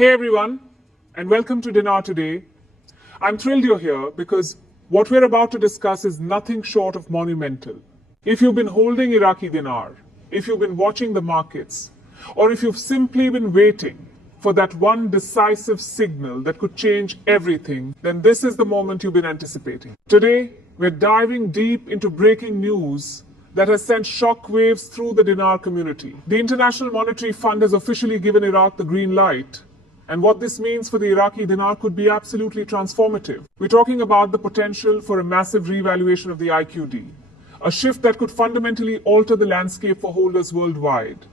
Hey everyone, and welcome to Dinar Today. I'm thrilled you're here because what we're about to discuss is nothing short of monumental. If you've been holding Iraqi dinar, if you've been watching the markets, or if you've simply been waiting for that one decisive signal that could change everything, then this is the moment you've been anticipating. Today, we're diving deep into breaking news that has sent shockwaves through the dinar community. The International Monetary Fund has officially given Iraq the green light. And what this means for the Iraqi dinar could be absolutely transformative. We're talking about the potential for a massive revaluation of the IQD, a shift that could fundamentally alter the landscape for holders worldwide.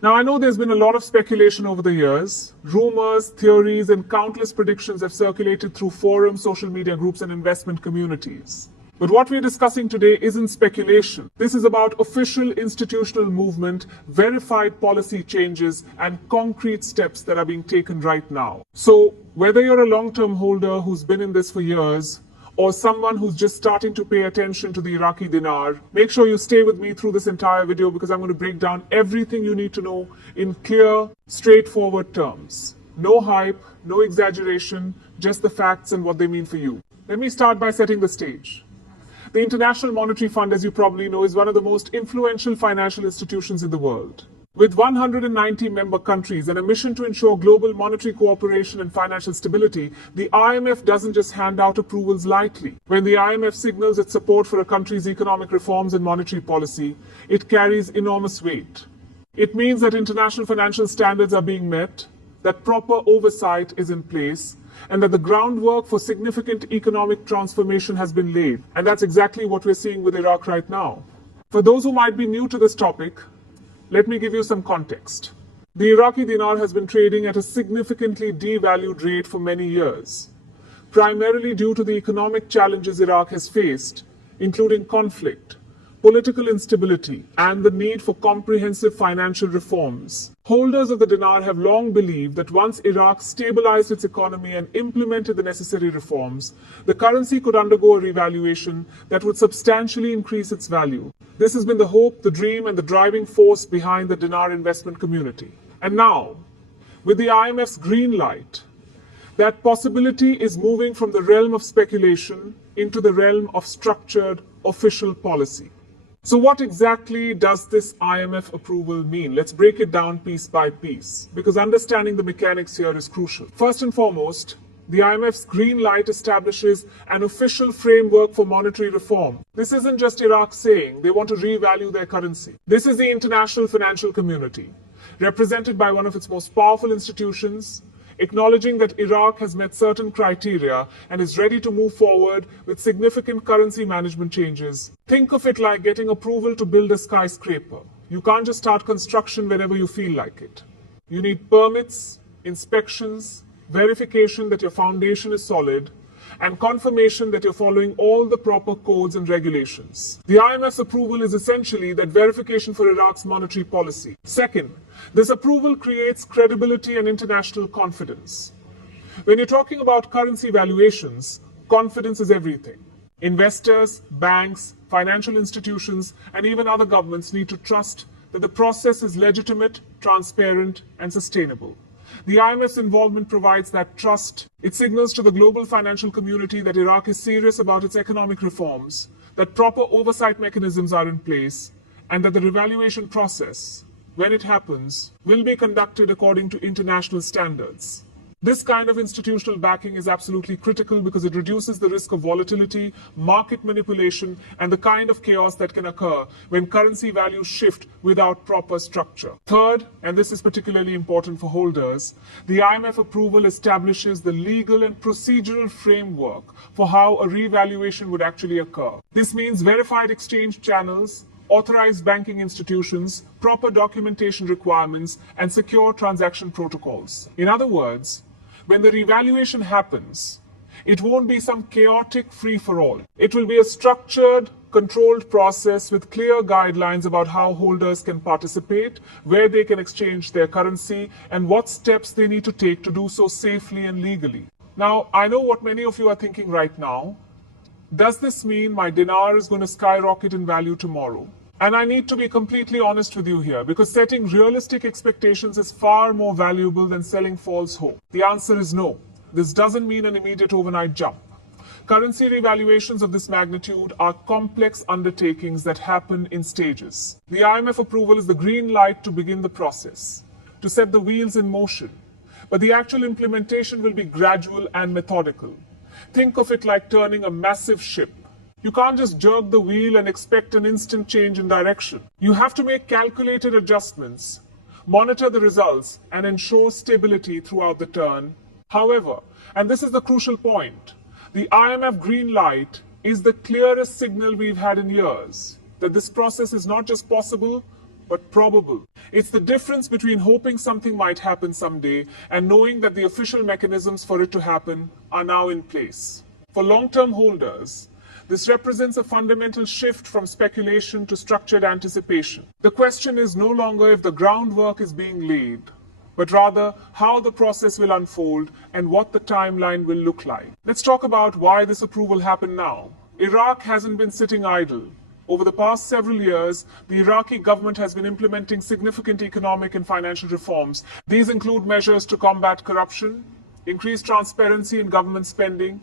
Now, I know there's been a lot of speculation over the years. Rumors, theories, and countless predictions have circulated through forums, social media groups, and investment communities. But what we're discussing today isn't speculation. This is about official institutional movement, verified policy changes, and concrete steps that are being taken right now. So, whether you're a long-term holder who's been in this for years, or someone who's just starting to pay attention to the Iraqi dinar, make sure you stay with me through this entire video because I'm going to break down everything you need to know in clear, straightforward terms. No hype, no exaggeration, just the facts and what they mean for you. Let me start by setting the stage. The International Monetary Fund, as you probably know, is one of the most influential financial institutions in the world. With 190 member countries and a mission to ensure global monetary cooperation and financial stability, the IMF doesn't just hand out approvals lightly. When the IMF signals its support for a country's economic reforms and monetary policy, it carries enormous weight. It means that international financial standards are being met, that proper oversight is in place, and that the groundwork for significant economic transformation has been laid. And that's exactly what we're seeing with Iraq right now. For those who might be new to this topic, let me give you some context. The Iraqi dinar has been trading at a significantly devalued rate for many years, primarily due to the economic challenges Iraq has faced, including conflict, political instability, and the need for comprehensive financial reforms. Holders of the dinar have long believed that once Iraq stabilized its economy and implemented the necessary reforms, the currency could undergo a revaluation that would substantially increase its value. This has been the hope, the dream, and the driving force behind the dinar investment community. And now, with the IMF's green light, that possibility is moving from the realm of speculation into the realm of structured official policy. So what exactly does this IMF approval mean? Let's break it down piece by piece, because understanding the mechanics here is crucial. First and foremost, the IMF's green light establishes an official framework for monetary reform. This isn't just Iraq saying they want to revalue their currency. This is the international financial community, represented by one of its most powerful institutions, acknowledging that Iraq has met certain criteria and is ready to move forward with significant currency management changes. Think of it like getting approval to build a skyscraper. You can't just start construction whenever you feel like it. You need permits, inspections, verification that your foundation is solid, and confirmation that you're following all the proper codes and regulations. The IMF's approval is essentially that verification for Iraq's monetary policy. Second, this approval creates credibility and international confidence. When you're talking about currency valuations, confidence is everything. Investors, banks, financial institutions, and even other governments need to trust that the process is legitimate, transparent, and sustainable. The IMF's involvement provides that trust. It signals to the global financial community that Iraq is serious about its economic reforms, that proper oversight mechanisms are in place, and that the revaluation process, when it happens, will be conducted according to international standards. This kind of institutional backing is absolutely critical because it reduces the risk of volatility, market manipulation, and the kind of chaos that can occur when currency values shift without proper structure. Third, and this is particularly important for holders, the IMF approval establishes the legal and procedural framework for how a revaluation would actually occur. This means verified exchange channels, authorized banking institutions, proper documentation requirements, and secure transaction protocols. In other words, when the revaluation happens, it won't be some chaotic free-for-all. It will be a structured, controlled process with clear guidelines about how holders can participate, where they can exchange their currency, and what steps they need to take to do so safely and legally. Now, I know what many of you are thinking right now. Does this mean my dinar is going to skyrocket in value tomorrow? And I need to be completely honest with you here, because setting realistic expectations is far more valuable than selling false hope. The answer is no. This doesn't mean an immediate overnight jump. Currency revaluations of this magnitude are complex undertakings that happen in stages. The IMF approval is the green light to begin the process, to set the wheels in motion. But the actual implementation will be gradual and methodical. Think of it like turning a massive ship. You can't just jerk the wheel and expect an instant change in direction. You have to make calculated adjustments, monitor the results, and ensure stability throughout the turn. However, and this is the crucial point, the IMF green light is the clearest signal we've had in years that this process is not just possible, but probable. It's the difference between hoping something might happen someday and knowing that the official mechanisms for it to happen are now in place. For long-term holders, this represents a fundamental shift from speculation to structured anticipation. The question is no longer if the groundwork is being laid, but rather how the process will unfold and what the timeline will look like. Let's talk about why this approval happened now. Iraq hasn't been sitting idle. Over the past several years, the Iraqi government has been implementing significant economic and financial reforms. These include measures to combat corruption, increase transparency in government spending,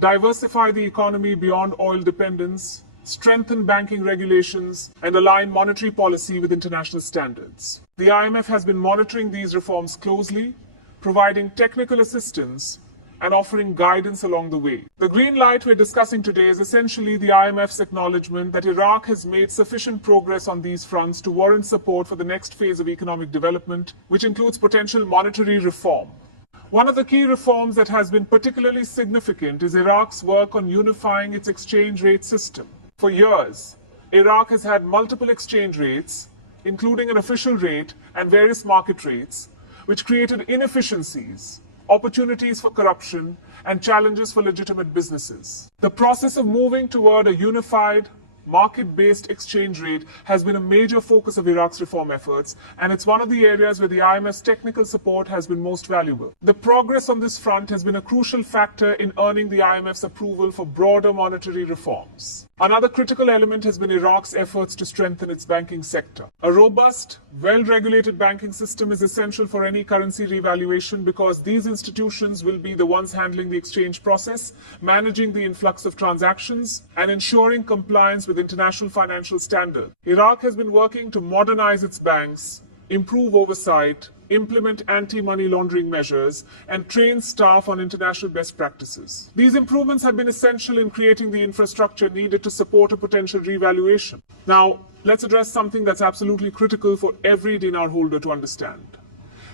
diversify the economy beyond oil dependence, strengthen banking regulations, and align monetary policy with international standards. The IMF has been monitoring these reforms closely, providing technical assistance and offering guidance along the way. The green light we're discussing today is essentially the IMF's acknowledgement that Iraq has made sufficient progress on these fronts to warrant support for the next phase of economic development, which includes potential monetary reform. One of the key reforms that has been particularly significant is Iraq's work on unifying its exchange rate system. For years, Iraq has had multiple exchange rates, including an official rate and various market rates, which created inefficiencies, opportunities for corruption, and challenges for legitimate businesses. The process of moving toward a unified, market-based exchange rate has been a major focus of Iraq's reform efforts, and it's one of the areas where the IMF's technical support has been most valuable. The progress on this front has been a crucial factor in earning the IMF's approval for broader monetary reforms. Another critical element has been Iraq's efforts to strengthen its banking sector. A robust, well-regulated banking system is essential for any currency revaluation because these institutions will be the ones handling the exchange process, managing the influx of transactions, and ensuring compliance with international financial standards. Iraq has been working to modernize its banks, improve oversight, implement anti-money laundering measures, and train staff on international best practices. These improvements have been essential in creating the infrastructure needed to support a potential revaluation. Now, let's address something that's absolutely critical for every dinar holder to understand: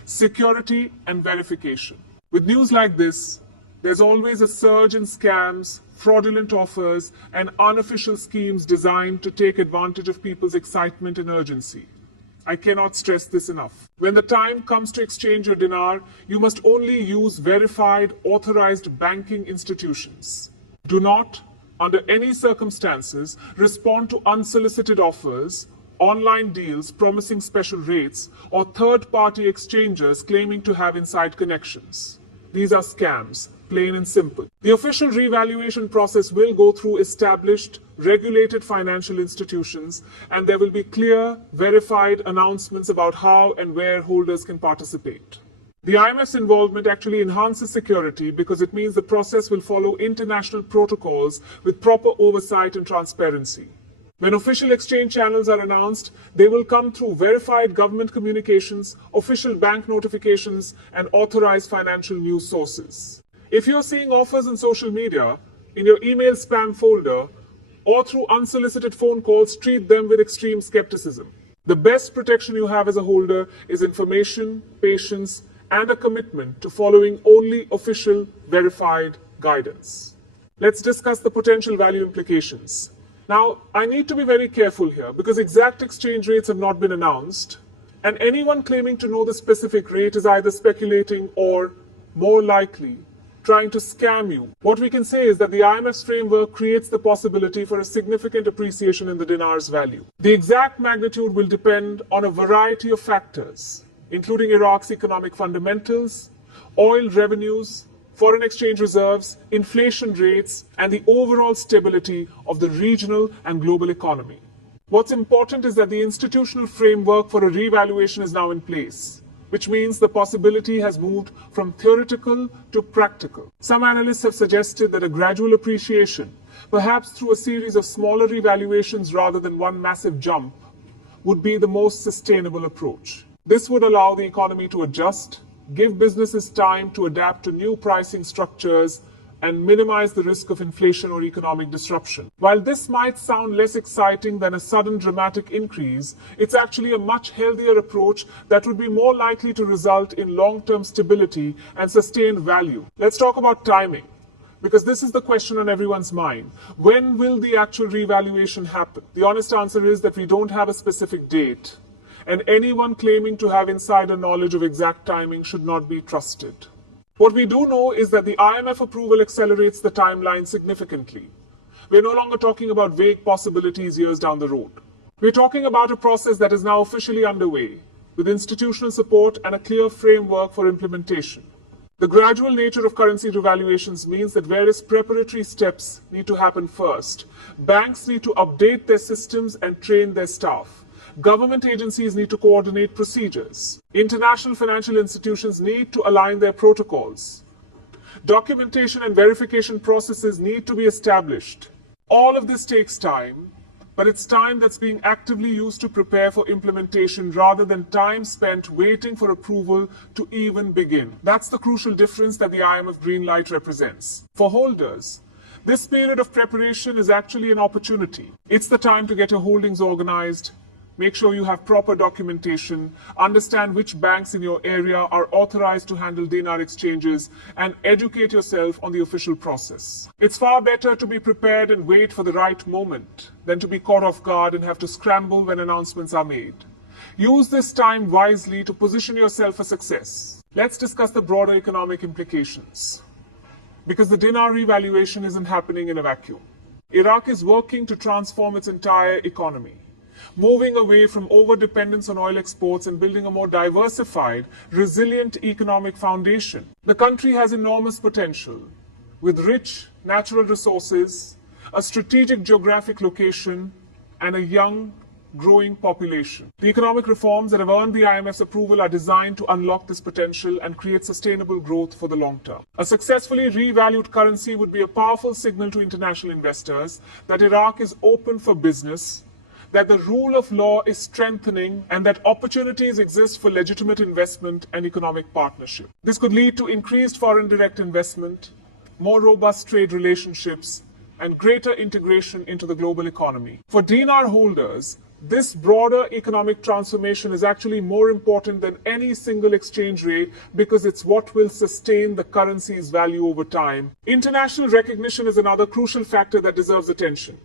security and verification. With news like this, there's always a surge in scams, fraudulent offers, and unofficial schemes designed to take advantage of people's excitement and urgency. I cannot stress this enough. When the time comes to exchange your dinar, you must only use verified, authorized banking institutions. Do not, under any circumstances, respond to unsolicited offers, online deals promising special rates, or third-party exchangers claiming to have inside connections. These are scams, plain and simple. The official revaluation process will go through established, regulated financial institutions, and there will be clear, verified announcements about how and where holders can participate. The IMF's involvement actually enhances security because it means the process will follow international protocols with proper oversight and transparency. When official exchange channels are announced, they will come through verified government communications, official bank notifications, and authorized financial news sources. If you're seeing offers on social media, in your email spam folder, or through unsolicited phone calls, treat them with extreme skepticism. The best protection you have as a holder is information, patience, and a commitment to following only official, verified guidance. Let's discuss the potential value implications. Now, I need to be very careful here because exact exchange rates have not been announced, and anyone claiming to know the specific rate is either speculating or, more likely, trying to scam you. What we can say is that the IMF's framework creates the possibility for a significant appreciation in the dinar's value. The exact magnitude will depend on a variety of factors, including Iraq's economic fundamentals, oil revenues, foreign exchange reserves, inflation rates, and the overall stability of the regional and global economy. What's important is that the institutional framework for a revaluation is now in place, which means the possibility has moved from theoretical to practical. Some analysts have suggested that a gradual appreciation, perhaps through a series of smaller revaluations rather than one massive jump, would be the most sustainable approach. This would allow the economy to adjust, give businesses time to adapt to new pricing structures, and minimize the risk of inflation or economic disruption. While this might sound less exciting than a sudden dramatic increase, it's actually a much healthier approach that would be more likely to result in long-term stability and sustained value. Let's talk about timing, because this is the question on everyone's mind. When will the actual revaluation happen? The honest answer is that we don't have a specific date, and anyone claiming to have insider knowledge of exact timing should not be trusted. What we do know is that the IMF approval accelerates the timeline significantly. We're no longer talking about vague possibilities years down the road. We're talking about a process that is now officially underway, with institutional support and a clear framework for implementation. The gradual nature of currency revaluations means that various preparatory steps need to happen first. Banks need to update their systems and train their staff. Government agencies need to coordinate procedures. International financial institutions need to align their protocols. Documentation and verification processes need to be established. All of this takes time, but it's time that's being actively used to prepare for implementation rather than time spent waiting for approval to even begin. That's the crucial difference that the IMF green light represents. For holders, this period of preparation is actually an opportunity. It's the time to get your holdings organized, make sure you have proper documentation, understand which banks in your area are authorized to handle dinar exchanges, and educate yourself on the official process. It's far better to be prepared and wait for the right moment than to be caught off guard and have to scramble when announcements are made. Use this time wisely to position yourself for success. Let's discuss the broader economic implications. Because the dinar revaluation isn't happening in a vacuum. Iraq is working to transform its entire economy, moving away from over-dependence on oil exports and building a more diversified, resilient economic foundation. The country has enormous potential, with rich natural resources, a strategic geographic location, and a young, growing population. The economic reforms that have earned the IMF's approval are designed to unlock this potential and create sustainable growth for the long term. A successfully revalued currency would be a powerful signal to international investors that Iraq is open for business, that the rule of law is strengthening, and that opportunities exist for legitimate investment and economic partnership. This could lead to increased foreign direct investment, more robust trade relationships, and greater integration into the global economy. For dinar holders, this broader economic transformation is actually more important than any single exchange rate because it's what will sustain the currency's value over time. International recognition is another crucial factor that deserves attention.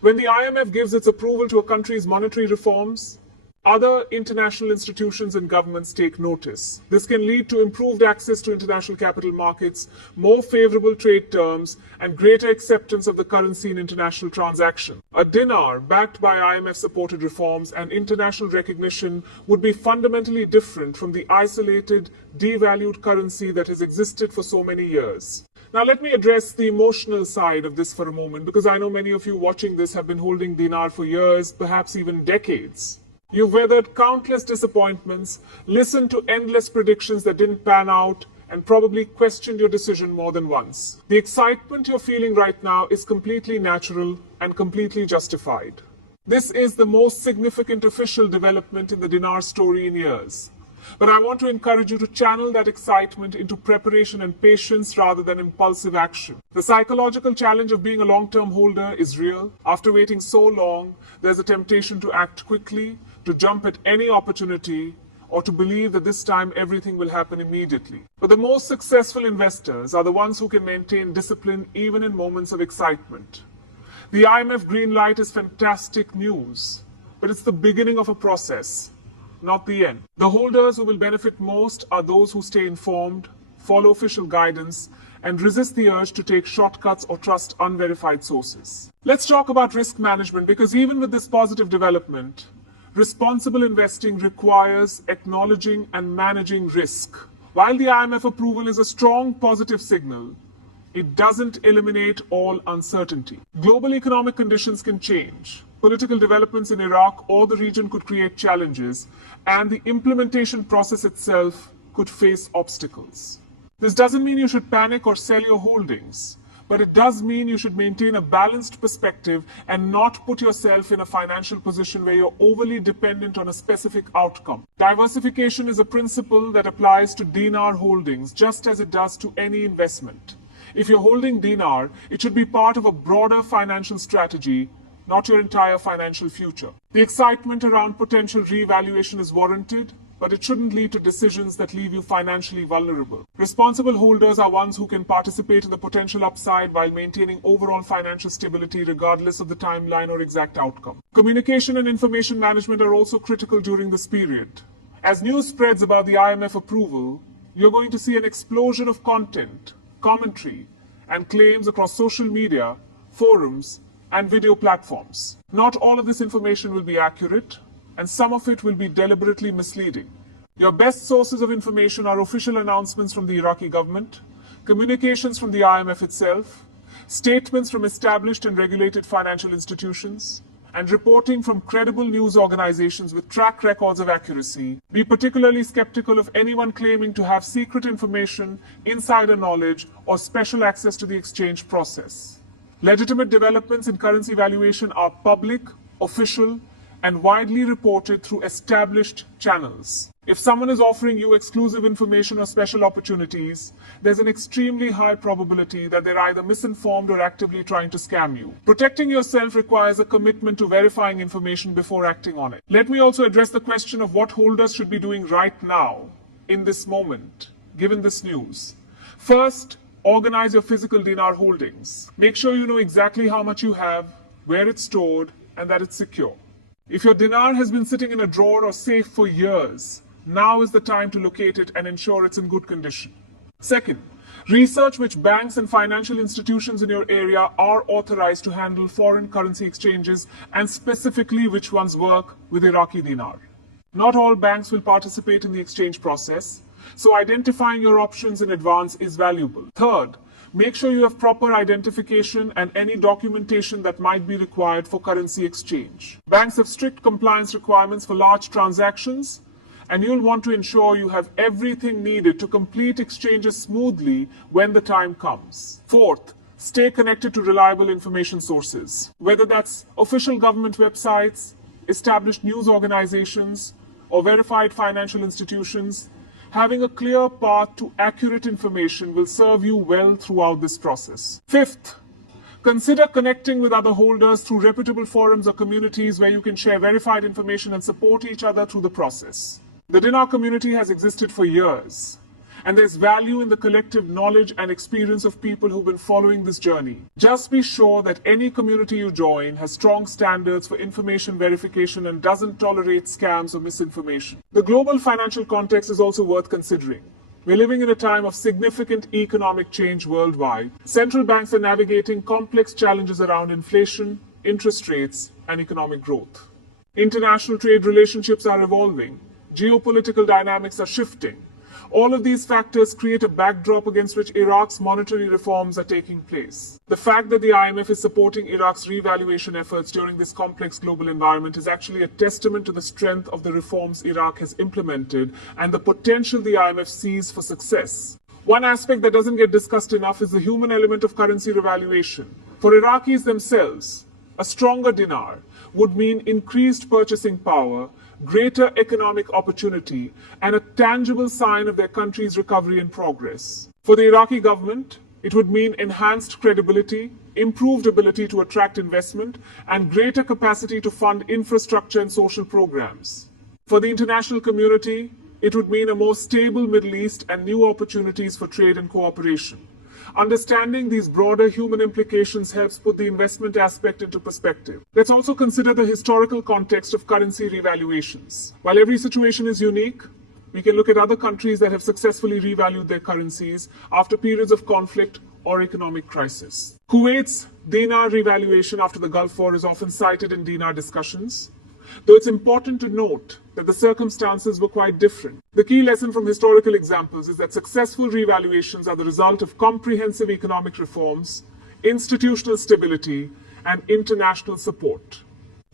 When the IMF gives its approval to a country's monetary reforms, other international institutions and governments take notice. This can lead to improved access to international capital markets, more favorable trade terms, and greater acceptance of the currency in international transactions. A dinar backed by IMF-supported reforms and international recognition would be fundamentally different from the isolated, devalued currency that has existed for so many years. Now let me address the emotional side of this for a moment, because I know many of you watching this have been holding dinar for years, perhaps even decades. You've weathered countless disappointments, listened to endless predictions that didn't pan out, and probably questioned your decision more than once. The excitement you're feeling right now is completely natural and completely justified. This is the most significant official development in the dinar story in years. But I want to encourage you to channel that excitement into preparation and patience rather than impulsive action. The psychological challenge of being a long-term holder is real. After waiting so long, there's a temptation to act quickly, to jump at any opportunity, or to believe that this time everything will happen immediately. But the most successful investors are the ones who can maintain discipline even in moments of excitement. The IMF green light is fantastic news, but it's the beginning of a process, not the end. The holders who will benefit most are those who stay informed, follow official guidance, and resist the urge to take shortcuts or trust unverified sources. Let's talk about risk management, because even with this positive development, responsible investing requires acknowledging and managing risk. While the IMF approval is a strong positive signal, it doesn't eliminate all uncertainty. Global economic conditions can change, Political developments in Iraq or the region could create challenges, and the implementation process itself could face obstacles. This doesn't mean you should panic or sell your holdings, but it does mean you should maintain a balanced perspective and not put yourself in a financial position where you're overly dependent on a specific outcome. Diversification is a principle that applies to dinar holdings just as it does to any investment. If you're holding dinar, it should be part of a broader financial strategy, not your entire financial future. The excitement around potential revaluation is warranted, but it shouldn't lead to decisions that leave you financially vulnerable. Responsible holders are ones who can participate in the potential upside while maintaining overall financial stability regardless of the timeline or exact outcome. Communication and information management are also critical during this period. As news spreads about the IMF approval, you're going to see an explosion of content, commentary, and claims across social media, forums, and video platforms. Not all of this information will be accurate, and some of it will be deliberately misleading. Your best sources of information are official announcements from the Iraqi government, communications from the IMF itself, statements from established and regulated financial institutions, and reporting from credible news organizations with track records of accuracy. Be particularly skeptical of anyone claiming to have secret information, insider knowledge, or special access to the exchange process. Legitimate developments in currency valuation are public, official, and widely reported through established channels. If someone is offering you exclusive information or special opportunities, there's an extremely high probability that they're either misinformed or actively trying to scam you. Protecting yourself requires a commitment to verifying information before acting on it. Let me also address the question of what holders should be doing right now, in this moment, given this news. First, organize your physical dinar holdings. Make sure you know exactly how much you have, where it's stored, and that it's secure. If your dinar has been sitting in a drawer or safe for years, now is the time to locate it and ensure it's in good condition. Second, research which banks and financial institutions in your area are authorized to handle foreign currency exchanges and specifically which ones work with Iraqi dinar. Not all banks will participate in the exchange process, so identifying your options in advance is valuable. Third, make sure you have proper identification and any documentation that might be required for currency exchange. Banks have strict compliance requirements for large transactions, and you'll want to ensure you have everything needed to complete exchanges smoothly when the time comes. Fourth, stay connected to reliable information sources. Whether that's official government websites, established news organizations, or verified financial institutions, having a clear path to accurate information will serve you well throughout this process. Fifth, consider connecting with other holders through reputable forums or communities where you can share verified information and support each other through the process. The dinar community has existed for years, and there's value in the collective knowledge and experience of people who've been following this journey. Just be sure that any community you join has strong standards for information verification and doesn't tolerate scams or misinformation. The global financial context is also worth considering. We're living in a time of significant economic change worldwide. Central banks are navigating complex challenges around inflation, interest rates, and economic growth. International trade relationships are evolving. Geopolitical dynamics are shifting. All of these factors create a backdrop against which Iraq's monetary reforms are taking place. The fact that the IMF is supporting Iraq's revaluation efforts during this complex global environment is actually a testament to the strength of the reforms Iraq has implemented and the potential the IMF sees for success. One aspect that doesn't get discussed enough is the human element of currency revaluation. For Iraqis themselves, a stronger dinar would mean increased purchasing power, greater economic opportunity, and a tangible sign of their country's recovery and progress. For the Iraqi government, it would mean enhanced credibility, improved ability to attract investment, and greater capacity to fund infrastructure and social programs. For the international community, it would mean a more stable Middle East and new opportunities for trade and cooperation. Understanding these broader human implications helps put the investment aspect into perspective. Let's also consider the historical context of currency revaluations. While every situation is unique, we can look at other countries that have successfully revalued their currencies after periods of conflict or economic crisis. Kuwait's dinar revaluation after the Gulf War is often cited in dinar discussions, though it's important to note that the circumstances were quite different. The key lesson from historical examples is that successful revaluations are the result of comprehensive economic reforms, institutional stability, and international support.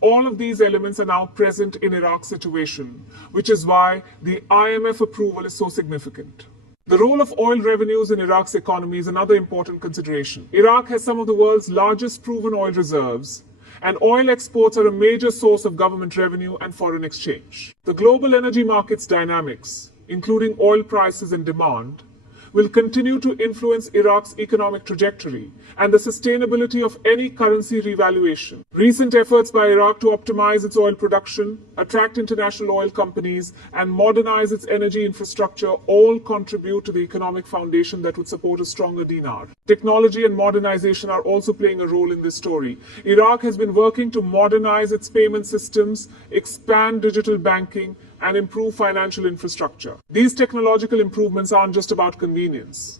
All of these elements are now present in Iraq's situation, which is why the IMF approval is so significant. The role of oil revenues in Iraq's economy is another important consideration. Iraq has some of the world's largest proven oil reserves, and oil exports are a major source of government revenue and foreign exchange. The global energy market's dynamics, including oil prices and demand, will continue to influence Iraq's economic trajectory and the sustainability of any currency revaluation. Recent efforts by Iraq to optimize its oil production, attract international oil companies, and modernize its energy infrastructure all contribute to the economic foundation that would support a stronger dinar. Technology and modernization are also playing a role in this story. Iraq has been working to modernize its payment systems, expand digital banking, and improve financial infrastructure. These technological improvements aren't just about convenience.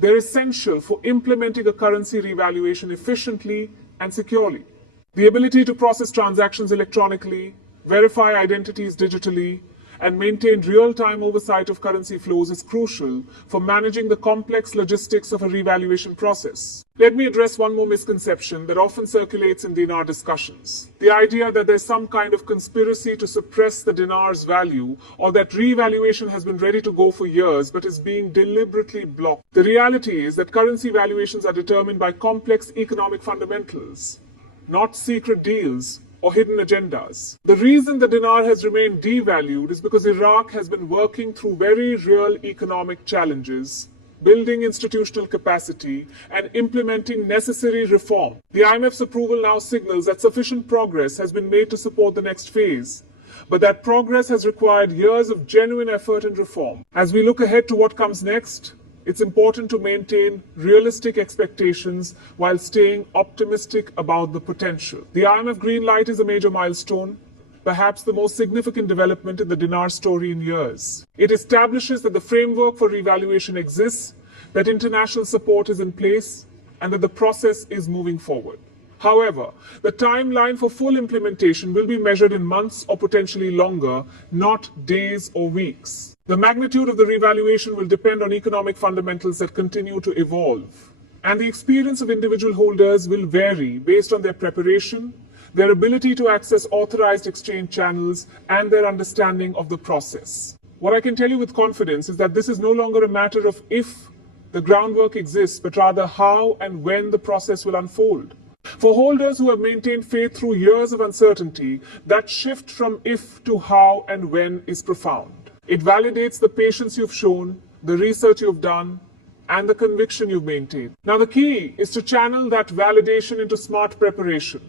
They're essential for implementing a currency revaluation efficiently and securely. The ability to process transactions electronically, verify identities digitally, and maintain real-time oversight of currency flows is crucial for managing the complex logistics of a revaluation process. Let me address one more misconception that often circulates in dinar discussions. The idea that there's some kind of conspiracy to suppress the dinar's value, or that revaluation has been ready to go for years but is being deliberately blocked. The reality is that currency valuations are determined by complex economic fundamentals, not secret deals or hidden agendas. The reason the dinar has remained devalued is because Iraq has been working through very real economic challenges, building institutional capacity, and implementing necessary reform. The IMF's approval now signals that sufficient progress has been made to support the next phase, but that progress has required years of genuine effort and reform. As we look ahead to what comes next, it's important to maintain realistic expectations while staying optimistic about the potential. The IMF green light is a major milestone, perhaps the most significant development in the dinar story in years. It establishes that the framework for revaluation exists, that international support is in place, and that the process is moving forward. However, the timeline for full implementation will be measured in months or potentially longer, not days or weeks. The magnitude of the revaluation will depend on economic fundamentals that continue to evolve, and the experience of individual holders will vary based on their preparation, their ability to access authorized exchange channels, and their understanding of the process. What I can tell you with confidence is that this is no longer a matter of if the groundwork exists, but rather how and when the process will unfold. For holders who have maintained faith through years of uncertainty, that shift from if to how and when is profound. It validates the patience you've shown, the research you've done, and the conviction you've maintained. Now, the key is to channel that validation into smart preparation,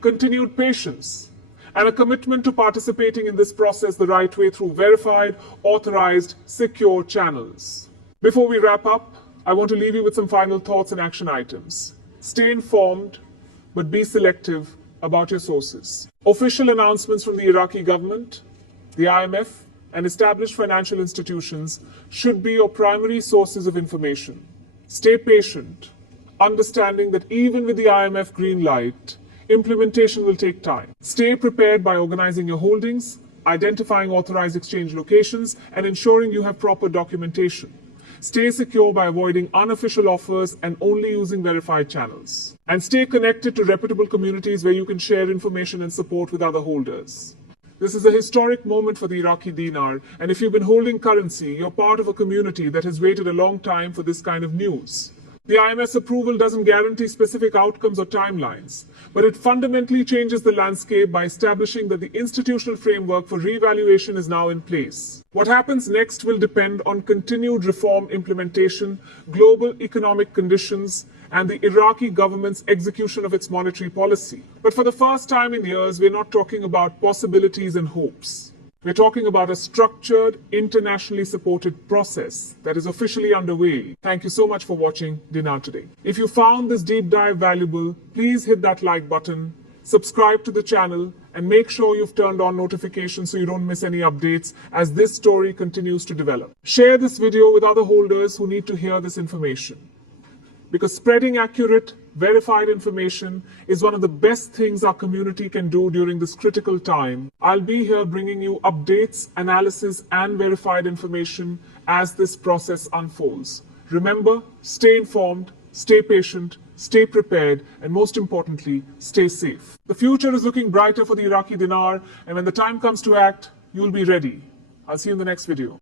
continued patience, and a commitment to participating in this process the right way through verified, authorized, secure channels. Before we wrap up, I want to leave you with some final thoughts and action items. Stay informed, but be selective about your sources. Official announcements from the Iraqi government, the IMF, and established financial institutions should be your primary sources of information. Stay patient, understanding that even with the IMF green light, implementation will take time. Stay prepared by organizing your holdings, identifying authorized exchange locations, and ensuring you have proper documentation. Stay secure by avoiding unofficial offers and only using verified channels. And stay connected to reputable communities where you can share information and support with other holders. This is a historic moment for the Iraqi dinar, and if you've been holding currency, you're part of a community that has waited a long time for this kind of news. The IMF's approval doesn't guarantee specific outcomes or timelines, but it fundamentally changes the landscape by establishing that the institutional framework for revaluation is now in place. What happens next will depend on continued reform implementation, global economic conditions, and the Iraqi government's execution of its monetary policy. But for the first time in years, we're not talking about possibilities and hopes. We're talking about a structured, internationally supported process that is officially underway. Thank you so much for watching Dinar Today. If you found this deep dive valuable, please hit that like button, subscribe to the channel, and make sure you've turned on notifications so you don't miss any updates as this story continues to develop. Share this video with other holders who need to hear this information, because spreading accurate, verified information is one of the best things our community can do during this critical time. I'll be here bringing you updates, analysis, and verified information as this process unfolds. Remember, stay informed, stay patient, stay prepared, and most importantly, stay safe. The future is looking brighter for the Iraqi dinar, and when the time comes to act, you'll be ready. I'll see you in the next video.